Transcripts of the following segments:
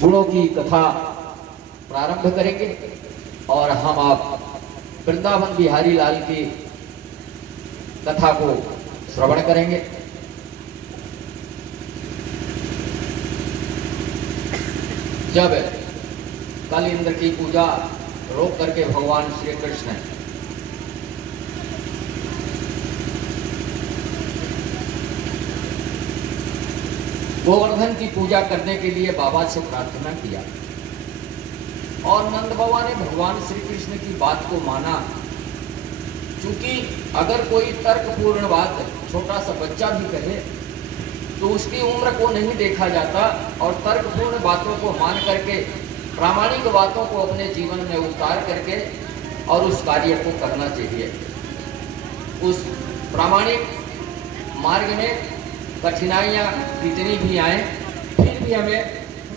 गुणों की कथा प्रारंभ करेंगे और हम आप वृंदावन बिहारी लाल की कथा को श्रवण करेंगे। जब कल इंद्र की पूजा रोक करके भगवान श्री कृष्ण गोवर्धन की पूजा करने के लिए बाबा से प्रार्थना किया और नंद बाबा ने भगवान श्री कृष्ण की बात को माना। क्योंकि अगर कोई तर्कपूर्ण बात छोटा सा बच्चा भी कहे तो उसकी उम्र को नहीं देखा जाता और तर्कपूर्ण बातों को मान करके प्रामाणिक बातों को अपने जीवन में उतार करके और उस कार्य को करना चाहिए। उस प्रामाणिक मार्ग में कठिनाइयाँ कितनी भी आए फिर भी हमें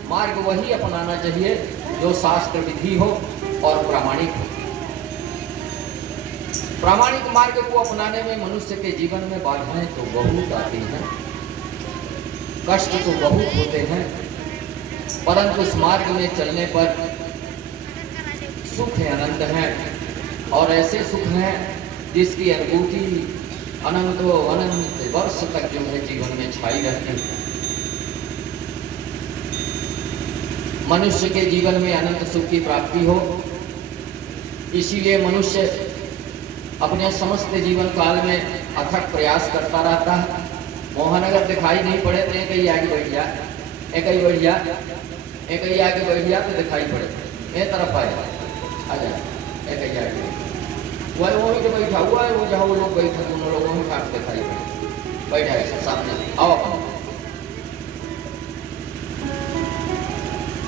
मार्ग वही अपनाना चाहिए जो शास्त्र विधि हो और प्रामाणिक हो। प्रामाणिक मार्ग को अपनाने में मनुष्य के जीवन में बाधाएं तो बहुत आती हैं, कष्ट तो बहुत होते हैं, परंतु इस मार्ग में चलने पर सुख है, आनंद है और ऐसे सुख हैं जिसकी अनुभूति अनंतो अनंत वर्ष तक जो है जीवन में छाई रहती है। मनुष्य के जीवन में अनंत सुख की प्राप्ति हो, इसीलिए मनुष्य अपने समस्त जीवन काल में अथक प्रयास करता रहता है। मोहन अगर दिखाई नहीं पड़े तो एक ही आगे बैठ जा, एक ही बैठ जा, एक ही आगे बैठ जा तो दिखाई पड़े, एक तरफ आए आ जाए, एक ही आगे वही जो बैठा हुआ है वो जहाँ वो लोग बैठे दोनों लोगों में काट दिखाई पड़े, बैठा है सामने आओ।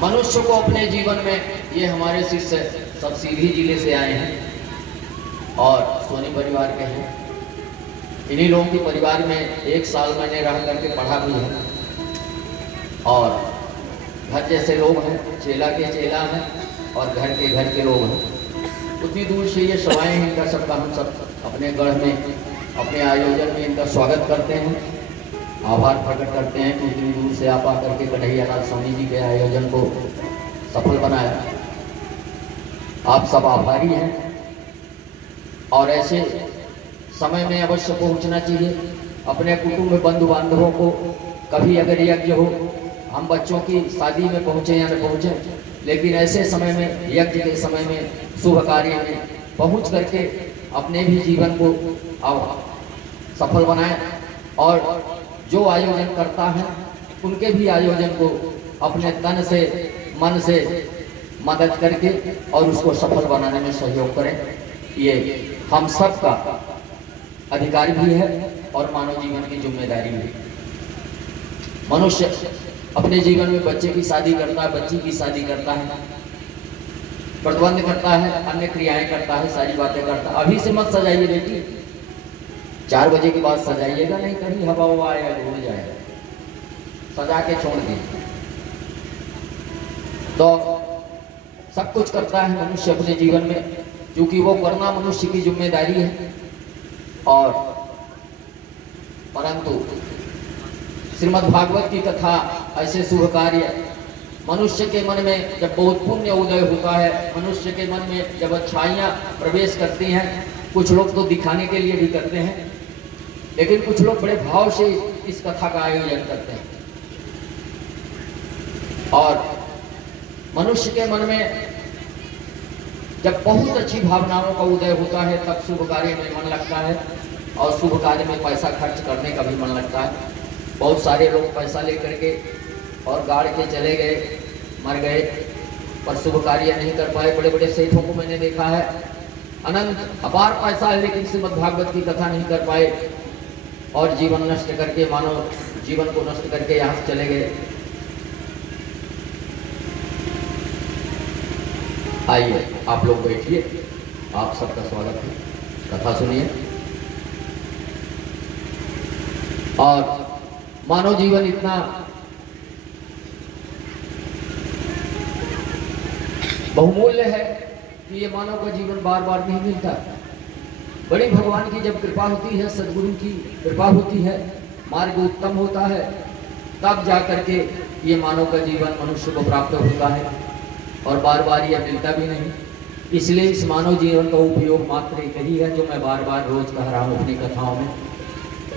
मनुष्य को अपने जीवन में ये हमारे शिष्य सब सीधी जिले से आए हैं और सोनी परिवार के हैं। इन्हीं लोगों के परिवार में 1 साल मैंने रह करके पढ़ा भी है और घर जैसे लोग हैं, चेला के चेला हैं और घर के लोग हैं। उतनी दूर से ये सभाएं इनका सबका हम सब अपने गढ़ में अपने आयोजन में इनका स्वागत करते हैं, आभार प्रकट करते हैं कि इतनी दूर से आप आकर के कन्हैया लाल सोनी जी के आयोजन को सफल बनाया। आप सब आभारी हैं और ऐसे समय में अवश्य पहुंचना चाहिए अपने कुटुंब बंधु बांधवों को। कभी अगर यज्ञ हो, हम बच्चों की शादी में पहुंचे या न पहुंचे, लेकिन ऐसे समय में यज्ञ के समय में शुभ कार्य में पहुंच करके अपने भी जीवन को सफल बनाएं और जो आयोजन करता है उनके भी आयोजन को अपने तन से मन से मदद करके और उसको सफल बनाने में सहयोग करें। ये हम सब का अधिकार भी है और मानव जीवन की जिम्मेदारी भी। मनुष्य अपने जीवन में बच्चे की शादी करता है, बच्ची की शादी करता है, प्रतिबंध करता है, अन्य क्रियाएं करता है, सारी बातें करता है। अभी से मत सजाइए बेटी, 4 बजे के बाद सजाइएगा नहीं, कहीं हवा हवा आएगा भूल जाएगा, सजा के छोड़ दीजिए। तो सब कुछ करता है मनुष्य अपने जीवन में, क्योंकि वो करना मनुष्य की जिम्मेदारी है। और परंतु श्रीमद् भागवत की कथा ऐसे शुभ कार्य मनुष्य के मन में जब बहुत पुण्य उदय होता है, मनुष्य के मन में जब अच्छाइयाँ प्रवेश करती हैं, कुछ लोग तो दिखाने के लिए भी करते हैं, लेकिन कुछ लोग बड़े भाव से इस कथा का आयोजन करते हैं। और मनुष्य के मन में जब बहुत अच्छी भावनाओं का उदय होता है तब शुभ कार्य में मन लगता है और शुभ कार्य में पैसा खर्च करने का भी मन लगता है। बहुत सारे लोग पैसा लेकर के और गाड़ के चले गए, मर गए, पर शुभ कार्य नहीं कर पाए। बड़े बड़े सेठों को मैंने देखा है, अनंत अपार पैसा है लेकिन श्रीमद् भागवत की कथा नहीं कर पाए और जीवन नष्ट करके, मानव जीवन को नष्ट करके यहाँ से चले गए। आइए आप लोग बैठिए, आप सबका स्वागत है, कथा सुनिए। और मानव जीवन इतना बहुमूल्य है कि ये मानव का जीवन बार बार नहीं मिलता। बड़ी भगवान की जब कृपा होती है, सदगुरु की कृपा होती है, मार्ग उत्तम होता है, तब जा करके ये मानव का जीवन मनुष्य को प्राप्त होता है और बार बार यह मिलता भी नहीं। इसलिए इस मानव जीवन का उपयोग मात्र एक ही है, जो मैं बार बार रोज कह रहा हूँ अपनी कथाओं में,